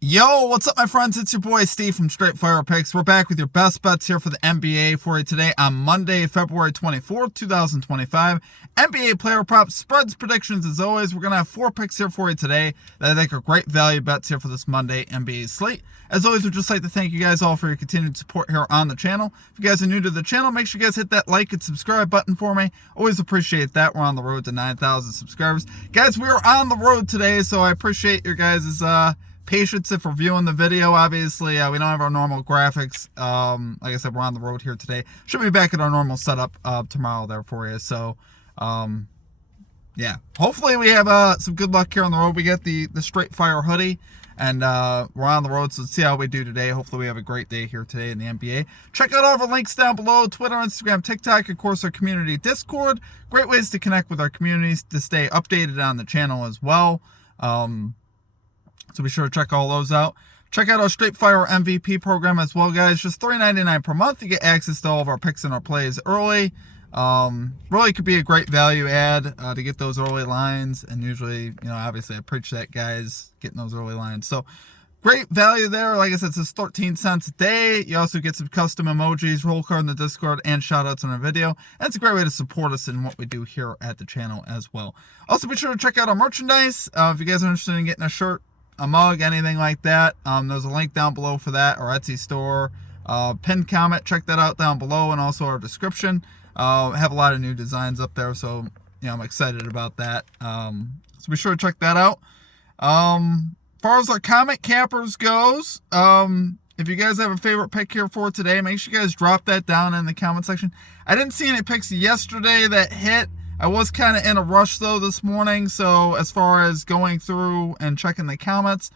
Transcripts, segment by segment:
Yo, what's up, my friends? It's your boy Steve from Straight Fire Picks. We're back with your best bets here for the NBA for you today on Monday, February 24th, 2025. NBA player props, spreads, predictions. As always, we're going to have 4 picks here for you today that I think are great value bets here for this Monday NBA slate. As always, we'd just like to thank you guys all for your continued support here on the channel. If you guys are new to the channel, make sure you guys hit that like and subscribe button for me. Always appreciate that. We're on the road to 9,000 subscribers. Guys, we are on the road today, so I appreciate your guys' patience if we're viewing the video. Obviously, we don't have our normal graphics. Like I said, we're on the road here today. Should be back at our normal setup tomorrow there for you. So, yeah. Hopefully we have some good luck here on the road. We get the Straight Fire hoodie, and we're on the road, so let's see how we do today. Hopefully we have a great day here today in the NBA. Check out all the links down below: Twitter, Instagram, TikTok, of course, our community Discord. Great ways to connect with our communities, to stay updated on the channel as well. So be sure to check all those out. Check out our Straight Fire MVP program as well, guys. Just $3.99 per month. You get access to all of our picks and our plays early. Really could be a great value add to get those early lines. And usually, obviously I preach that, guys, getting those early lines. So great value there. Like I said, it's just 13 cents a day. You also get some custom emojis, roll card in the Discord, and shout outs on our video. And it's a great way to support us in what we do here at the channel as well. Also, be sure to check out our merchandise. If you guys are interested in getting a shirt, a mug, anything like that, there's a link down below for that, our Etsy store. Pinned comment, check that out down below, and also our description. Have a lot of new designs up there, so I'm excited about that. So be sure to check that out. As far as our comment cappers goes, if you guys have a favorite pick here for today, make sure you guys drop that down in the comment section. I didn't see any picks yesterday that hit. I was kind of in a rush, though, this morning, so as far as going through and checking the comments,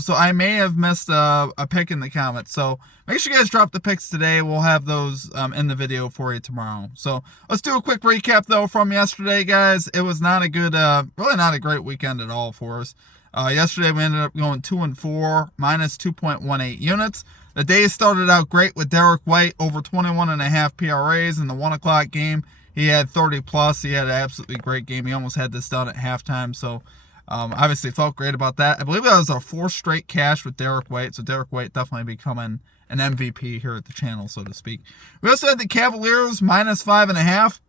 so I may have missed a pick in the comments. So make sure you guys drop the picks today. We'll have those in the video for you tomorrow. So let's do a quick recap, though, from yesterday, guys. It was not a good, really not a great weekend at all for us. Yesterday, we ended up going 2-4, minus 2.18 units. The day started out great with Derek White, over 21.5 PRAs in the 1 o'clock game. He had 30 plus. He had an absolutely great game. He almost had this done at halftime. So, obviously felt great about that. I believe that was our 4th straight cash with Derek White. So Derek White definitely becoming an MVP here at the channel, so to speak. We also had the Cavaliers minus 5.5.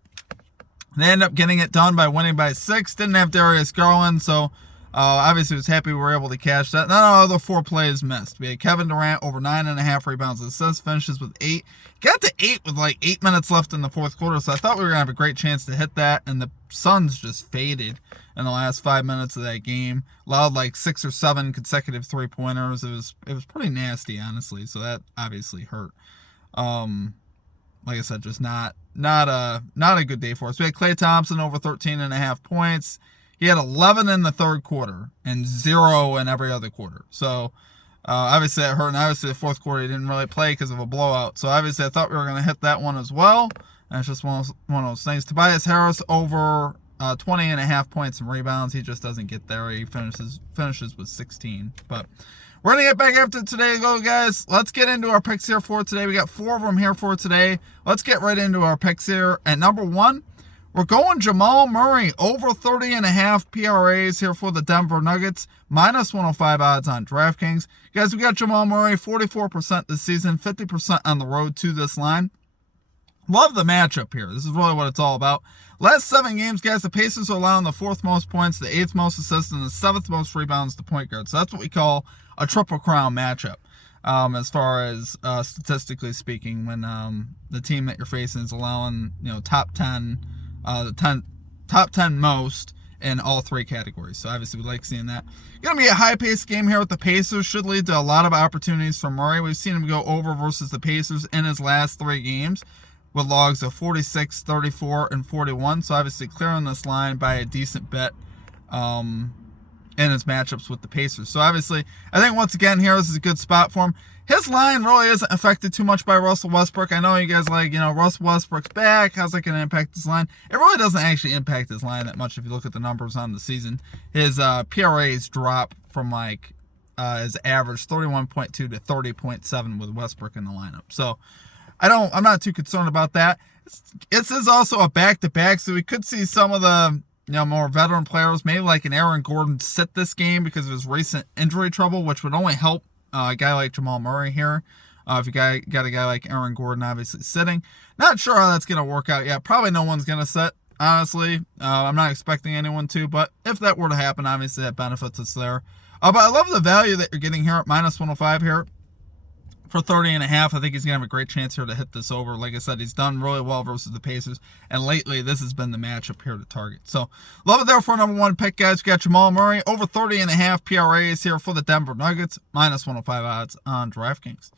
They ended up getting it done by winning by 6. Didn't have Darius Garland, so obviously was happy we were able to cash that. None of the other 4 plays missed. We had Kevin Durant over 9.5 rebounds and assists, finishes with 8. Got to 8 with like 8 minutes left in the 4th quarter, so I thought we were going to have a great chance to hit that, and the Suns just faded in the last 5 minutes of that game. Allowed like 6 or 7 consecutive 3-pointers. It was pretty nasty, honestly, so that obviously hurt. Like I said, just not a good day for us. We had Klay Thompson over 13.5 points. He had 11 in the 3rd quarter and 0 in every other quarter. So, obviously that hurt. And obviously the 4th quarter he didn't really play because of a blowout. So, obviously I thought we were going to hit that one as well. And it's just one of those things. Tobias Harris over 20.5 points and rebounds. He just doesn't get there. He finishes with 16. But we're going to get back after today, though, guys. Let's get into our picks here for today. We got 4 of them here for today. Let's get right into our picks here. At number 1, we're going Jamal Murray, over 30.5 PRAs here for the Denver Nuggets, minus 105 odds on DraftKings. Guys, we got Jamal Murray, 44% this season, 50% on the road to this line. Love the matchup here. This is really what it's all about. Last 7 games, guys, the Pacers are allowing the 4th most points, the 8th most assists, and the 7th most rebounds to point guard. So that's what we call a triple crown matchup. As far as statistically speaking, when the team that you're facing is allowing, top 10 most in all 3 categories. So obviously we like seeing that. Going to be a high-paced game here with the Pacers. Should lead to a lot of opportunities for Murray. We've seen him go over versus the Pacers in his last 3 games with logs of 46, 34, and 41. So obviously clearing this line by a decent bit in his matchups with the Pacers. So obviously, I think once again here, this is a good spot for him. His line really isn't affected too much by Russell Westbrook. I know you guys like, Russell Westbrook's back. How's that going to impact his line? It really doesn't actually impact his line that much if you look at the numbers on the season. His PRAs drop from his average 31.2 to 30.7 with Westbrook in the lineup. So I'm not too concerned about that. This is also a back-to-back, so we could see some of the more veteran players, maybe like an Aaron Gordon, sit this game because of his recent injury trouble, which would only help a guy like Jamal Murray here. If you got a guy like Aaron Gordon obviously sitting. Not sure how that's going to work out yet. Probably no one's going to sit, honestly. I'm not expecting anyone to, but if that were to happen, obviously that benefits us there. But I love the value that you're getting here at minus 105 here. For 30.5, I think he's going to have a great chance here to hit this over. Like I said, he's done really well versus the Pacers. And lately, this has been the matchup here to target. So, love it there for number one pick, guys. We got Jamal Murray. Over 30.5 PRAs here for the Denver Nuggets. Minus 105 odds on DraftKings.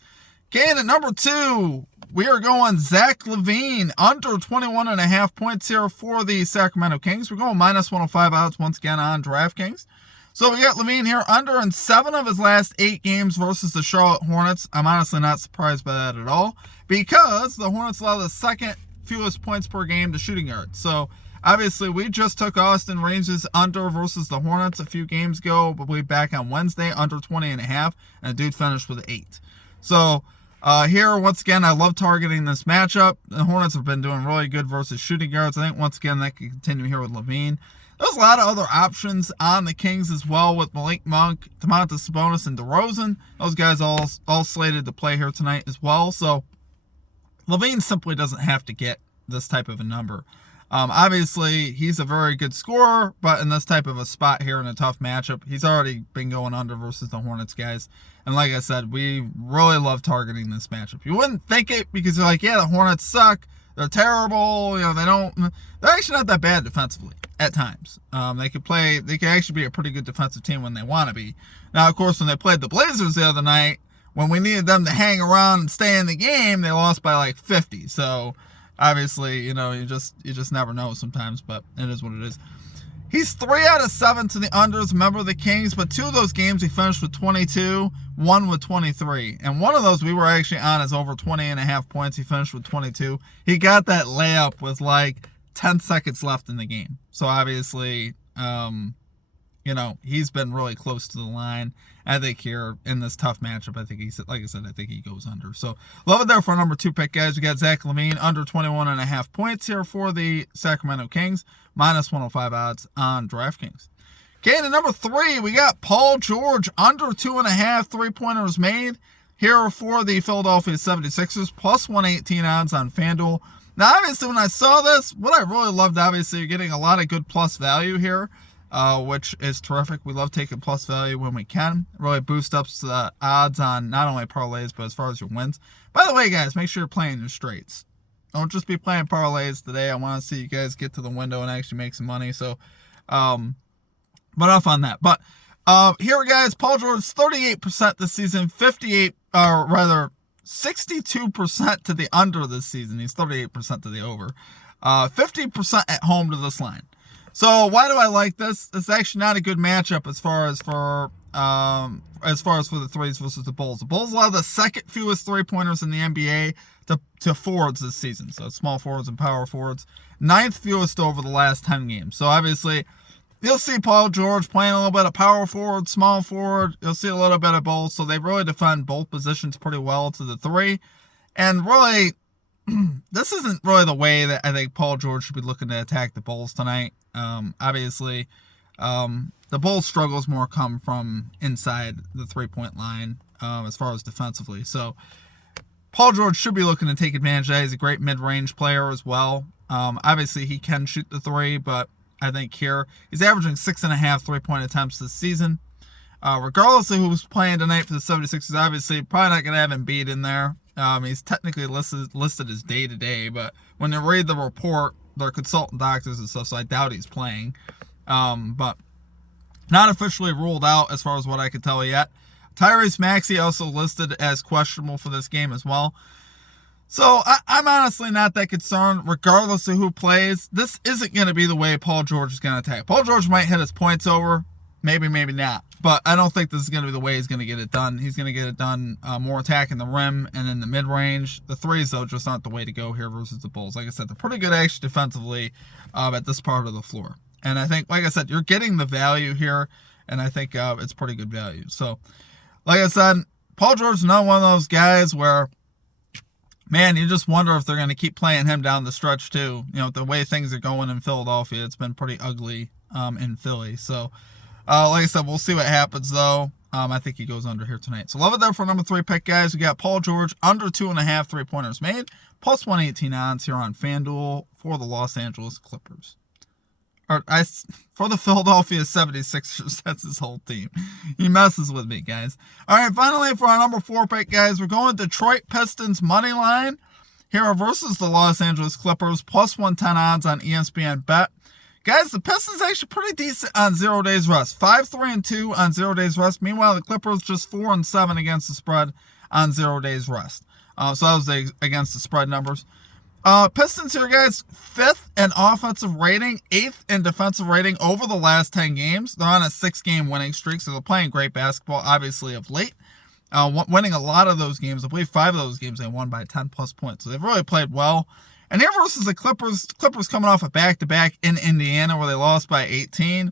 Okay, and at number 2, we are going Zach LaVine. Under 21.5 points here for the Sacramento Kings. We're going minus 105 odds once again on DraftKings. So we got LaVine here under in 7 of his last 8 games versus the Charlotte Hornets. I'm honestly not surprised by that at all because the Hornets allow the second fewest points per game to shooting guards. So obviously we just took Austin Reeves' under versus the Hornets a few games ago, but we back on Wednesday under 20.5, and the dude finished with 8. So here, once again, I love targeting this matchup. The Hornets have been doing really good versus shooting guards. I think once again that can continue here with LaVine. There's a lot of other options on the Kings as well with Malik Monk, Domantas Sabonis, and DeRozan. Those guys all slated to play here tonight as well. So LaVine simply doesn't have to get this type of a number. Obviously, he's a very good scorer, but in this type of a spot here in a tough matchup, he's already been going under versus the Hornets guys. And like I said, we really love targeting this matchup. You wouldn't think it because you're like, yeah, the Hornets suck. They're terrible. They're actually not that bad defensively at times. They could actually be a pretty good defensive team when they want to be. Now, of course, when they played the Blazers the other night, when we needed them to hang around and stay in the game, they lost by like 50. So obviously, you just never know sometimes, but it is what it is. He's 3 out of 7 to the unders, member of the Kings, but 2 of those games he finished with 22, 1 with 23. And one of those we were actually on is over 20.5 points. He finished with 22. He got that layup with like 10 seconds left in the game. So obviously, he's been really close to the line. I think here in this tough matchup, I think I think he goes under. So love it there for our number 2 pick, guys. We got Zach LaVine under 21.5 points here for the Sacramento Kings. Minus 105 odds on DraftKings. Okay, and at number 3, we got Paul George under 2.5 3-pointers made here for the Philadelphia 76ers. Plus 118 odds on FanDuel. Now, obviously, when I saw this, what I really loved, obviously, you're getting a lot of good plus value here. Which is terrific. We love taking plus value when we can. Really boost up the odds on not only parlays, but as far as your wins. By the way, guys, make sure you're playing your straights. Don't just be playing parlays today. I want to see you guys get to the window and actually make some money. So, but enough on that. But here, guys, Paul George 38% this season, 62% to the under this season. He's 38% to the over. 50% at home to this line. So why do I like this? It's actually not a good matchup as far as for the threes versus the Bulls. The Bulls allow the second fewest 3-pointers in the NBA to forwards this season. So small forwards and power forwards. 9th fewest over the last 10 games. So obviously, you'll see Paul George playing a little bit of power forward, small forward. You'll see a little bit of both. So they really defend both positions pretty well to the 3. And really, this isn't really the way that I think Paul George should be looking to attack the Bulls tonight. Obviously, the Bulls' struggles more come from inside the 3-point line as far as defensively. So Paul George should be looking to take advantage of that. He's a great mid-range player as well. Obviously, he can shoot the 3, but I think here he's averaging 6.5 3-point attempts this season. Regardless of who's playing tonight for the 76ers, obviously, probably not going to have Embiid in there. He's technically listed as day-to-day, but when you read the report, they're consultant doctors and stuff, so I doubt he's playing. But not officially ruled out as far as what I can tell yet. Tyrese Maxey also listed as questionable for this game as well. So I'm honestly not that concerned, regardless of who plays. This isn't going to be the way Paul George is going to attack. Paul George might hit his points over. Maybe, maybe not. But I don't think this is going to be the way he's going to get it done. He's going to get it done more attacking the rim and in the mid-range. The threes, though, just aren't the way to go here versus the Bulls. Like I said, they're pretty good actually defensively at this part of the floor. And I think, like I said, you're getting the value here, and I think it's pretty good value. So, like I said, Paul George is not one of those guys where man, you just wonder if they're going to keep playing him down the stretch too. You know, the way things are going in Philadelphia, it's been pretty ugly in Philly. So, like I said, we'll see what happens though. I think he goes under here tonight. So love it there for number 3 pick, guys. We got Paul George under 2.5 3-pointers made, plus 118 odds here on FanDuel for the Los Angeles Clippers. For the Philadelphia 76ers, that's his whole team. He messes with me, guys. All right, finally for our number 4 pick, guys, we're going Detroit Pistons money line here versus the Los Angeles Clippers, plus 110 odds on ESPN Bet. Guys, the Pistons actually pretty decent on 0 days rest. 5-3-2 on 0 days rest. Meanwhile, the Clippers just 4-7 against the spread on 0 days rest. So that was against the spread numbers. Pistons here, guys, 5th in offensive rating, 8th in defensive rating over the last 10 games. They're on a 6-game winning streak, so they're playing great basketball, obviously, of late. Winning a lot of those games. I believe 5 of those games they won by 10-plus points. So they've really played well. And here versus the Clippers coming off a back-to-back in Indiana where they lost by 18.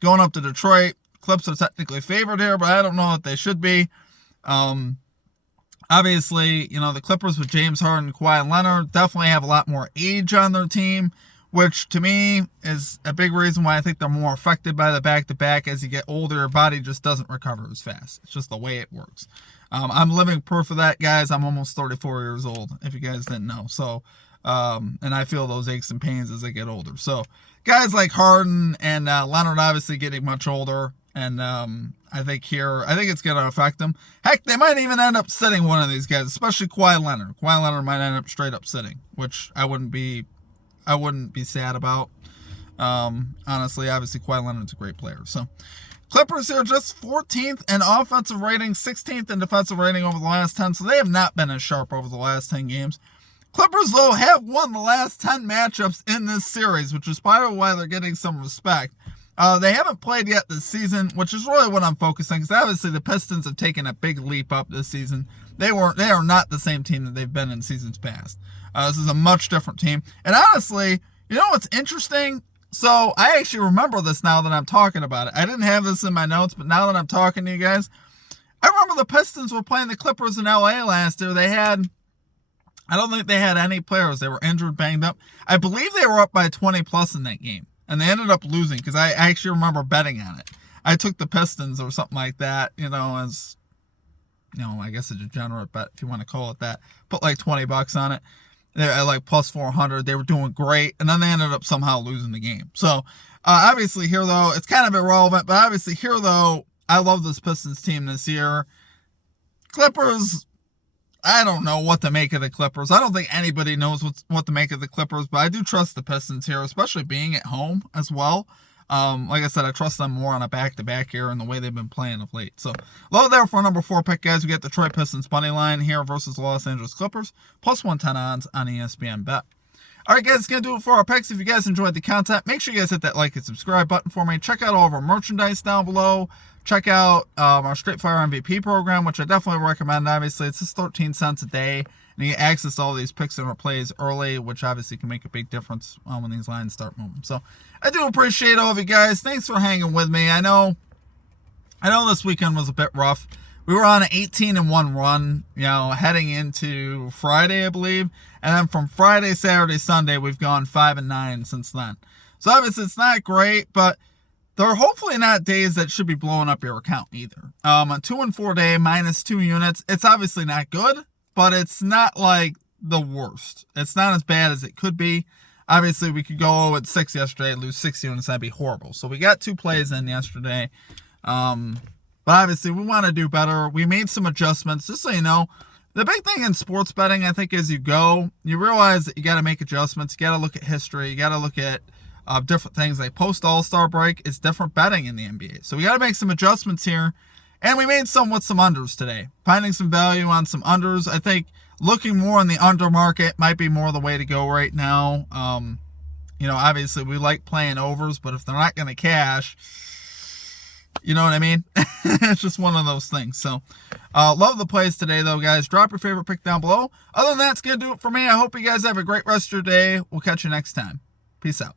Going up to Detroit. Clips are technically favored here, but I don't know if they should be. Obviously, you know, the Clippers with James Harden and Kawhi Leonard definitely have a lot more age on their team, which to me is a big reason why I think they're more affected by the back-to-back. As you get older, your body just doesn't recover as fast. It's just the way it works. I'm living proof of that, guys. I'm almost 34 years old, if you guys didn't know. So, and I feel those aches and pains as I get older. So, guys like Harden and Leonard obviously getting much older. And I think it's going to affect them. Heck, they might even end up sitting one of these guys, especially Kawhi Leonard. Kawhi Leonard might end up straight up sitting, which I wouldn't be sad about. Honestly, obviously Kawhi Leonard's a great player. So, Clippers here just 14th in offensive rating, 16th in defensive rating over the last 10. So they have not been as sharp over the last 10 games. Clippers, though, have won the last 10 matchups in this series, which is part of why they're getting some respect. They haven't played yet this season, which is really what I'm focusing, because obviously the Pistons have taken a big leap up this season. They are not the same team that they've been in seasons past. This is a much different team. And honestly, you know what's interesting? So I actually remember this now that I'm talking about it. I didn't have this in my notes, but now that I'm talking to you guys, I remember the Pistons were playing the Clippers in LA last year. I don't think they had any players. They were injured, banged up. I believe they were up by 20 plus in that game. And they ended up losing because I actually remember betting on it. I took the Pistons or something like that, as, I guess a degenerate bet, if you want to call it that. Put like $20 on it. They're at like plus 400. They were doing great. And then they ended up somehow losing the game. So, obviously here, though, it's kind of irrelevant. But obviously here, though, I love this Pistons team this year. Clippers, I don't know what to make of the Clippers. I don't think anybody knows what to make of the Clippers, but I do trust the Pistons here, especially being at home as well. Like I said, I trust them more on a back-to-back here and the way they've been playing of late. So, low there for number 4 pick, guys. We get the Detroit Pistons money line here versus the Los Angeles Clippers, plus 110 odds on ESPN Bet. All right, guys, it's going to do it for our picks. If you guys enjoyed the content, make sure you guys hit that like and subscribe button for me. Check out all of our merchandise down below. Check out our Straight Fire MVP program, which I definitely recommend. Obviously, it's just 13 cents a day, and you get access to all these picks and plays early, which obviously can make a big difference when these lines start moving. So, I do appreciate all of you guys. Thanks for hanging with me. I know this weekend was a bit rough. We were on an 18-1 run, heading into Friday, I believe. And then from Friday, Saturday, Sunday, we've gone 5-9 since then. So obviously it's not great, but there are hopefully not days that should be blowing up your account either. A 2-4 day, -2 units. It's obviously not good, but it's not like the worst. It's not as bad as it could be. Obviously, we could go at 6 yesterday, lose 6 units. That'd be horrible. So we got 2 plays in yesterday. But obviously, we want to do better. We made some adjustments. Just so you know, the big thing in sports betting, I think, as you go, you realize that you got to make adjustments. You got to look at history. You got to look at different things. Like post-All-Star break is different betting in the NBA. So we got to make some adjustments here. And we made some with some unders today. Finding some value on some unders. I think looking more in the under market might be more the way to go right now. Obviously, we like playing overs, but if they're not going to cash, you know what I mean? It's just one of those things. So, love the plays today, though, guys. Drop your favorite pick down below. Other than that, it's going to do it for me. I hope you guys have a great rest of your day. We'll catch you next time. Peace out.